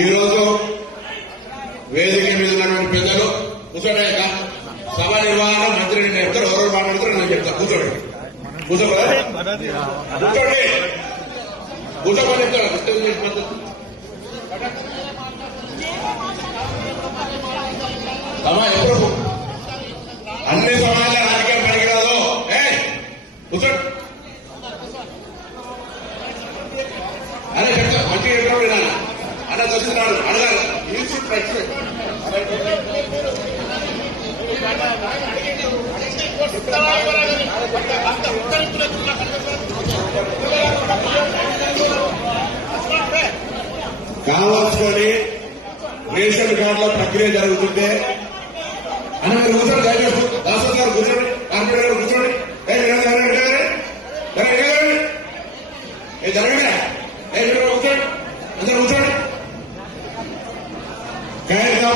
ఈరోజు వేదిక మీద ఉన్నటువంటి పెద్దలు కూర్చోడాక సభ నిర్వహణ మంత్రి నేను చెప్తారు, ఎవరు మాట్లాడతారు నేను చెప్తా. కూర్చోండి కూర్చోండి కూర్చోమని చెప్తాడు. సభ ఎప్పుడు అన్ని సమాజాల రాజకీయం పనికిరాదు. కూర్చోండి అనే చెప్తా. మంచిగా చెప్పినప్పుడు నాన్న అన్న చూస్తున్నాడు అడగాలి. కావాల్సుకొని రేషన్ కార్డుల ప్రక్రియ జరుగుతుంటే అని మీరు కూర్చోండి. దయచేసి దాసోద్ గారు కూర్చోండి, కార్పొరేటర్ గారు కూర్చోండి. జరగండి కూర్చోండి, అందరూ కూర్చోండి.